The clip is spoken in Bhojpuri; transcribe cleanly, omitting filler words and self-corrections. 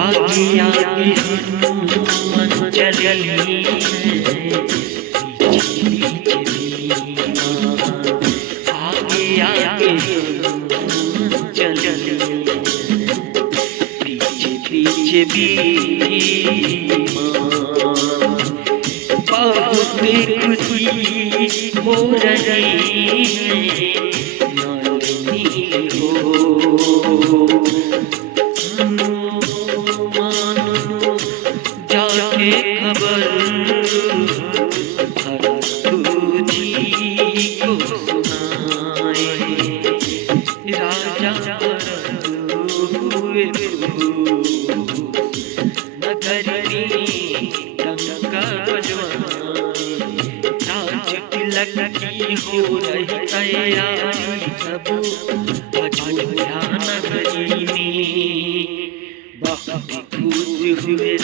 आगे आगे हनुमान चली आगे आगे हनुमान चली पीछे पीछे भीम बहुत खुशी हो रही जाके खबर भरतू जी को सुनाए राजा हुए नगर में डंका बजवाए राज तिलक की हो रही तैयारी सब अयोध्या नगरी में बहुत खुश हुए।